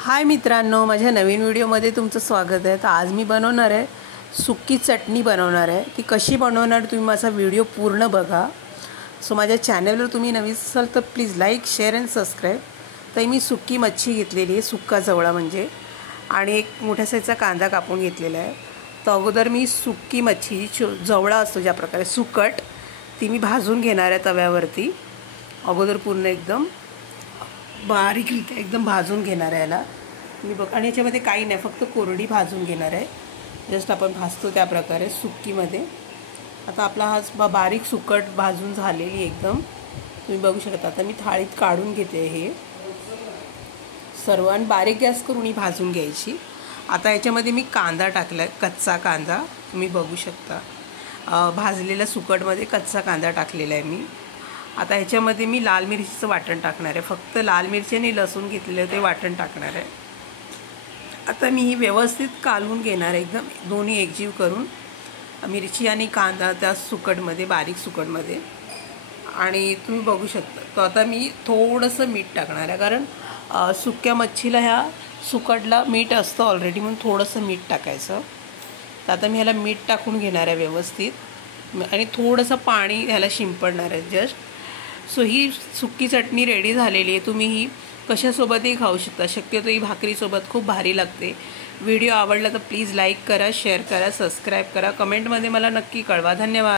हाय मित्रांनो, माझ्या नवीन व्हिडिओमध्ये तुमचं स्वागत आहे। तर आज मी बनवणार आहे सुक्की चटणी बनवणार आहे। ती कशी बनवणार तुम्ही माझा व्हिडिओ पूर्ण बघा। सो माझ्या चॅनलवर तुम्ही नवीन असाल तर please like share and subscribe. तर मी सुक्की मच्छी घेतलेली आहे, सुक्का जवळा म्हणजे, आणि एक मोठ्या साईजचा कांदा कापून घेतलेला आहे। तर अगोदर मी सुक्की मच्छी जवळा असतो ज्या प्रकारे सुकट, ती मी भाजून घेणार आहे तव्यावरती। अगोदर पूर्ण एकदम बारीकरित्या एकदम भाजून घेणार आहे याला मी बघ। आणि याच्यामध्ये काही नाही, फक्त कोरडी भाजून घेणार आहे, जस्ट आपण भाजतो त्या प्रकारे सुक्कीमध्ये। आता आपला हा बारीक सुकट भाजून झालेली एकदम तुम्ही बघू शकता। आता मी थाळीत काढून घेते हे सर्व, आणि बारीक गॅस करून ही भाजून घ्यायची। आता याच्यामध्ये मी कांदा टाकला आहे, कच्चा कांदा तुम्ही बघू शकता। भाजलेल्या सुकटमध्ये कच्चा कांदा टाकलेला आहे मी। आता ह्याच्यामध्ये मी लाल मिरचीचं वाटण टाकणार आहे, फक्त लाल मिरची आणि लसूण घेतलेलं ते वाटण टाकणार आहे। आता मी ही व्यवस्थित कालवून घेणार आहे, एकदम दोन्ही एकजीव करून मिरची आणि कांदा त्या सुकटमध्ये, बारीक सुकटमध्ये। आणि तुम्ही बघू शकता, तर आता मी थोडंसं मीठ टाकणार आहे, कारण सुक्या मच्छीला ह्या सुकटला मीठ असतं ऑलरेडी, म्हणून थोडंसं मीठ टाकायचं। तर आता मी ह्याला मीठ टाकून घेणार आहे व्यवस्थित, आणि थोडंसं पाणी ह्याला शिंपडणार आहे जस्ट। सो ही सुक्की चटणी रेडी झालेली आहे। तुम्ही ही कशासोबतही खाऊ शकता, शक्यतो ही भाकरीसोबत खूप भारी लागते। व्हिडिओ आवडला तर प्लीज लाईक करा, शेअर करा, सबस्क्राईब करा, कमेंटमध्ये मला नक्की कळवा। धन्यवाद।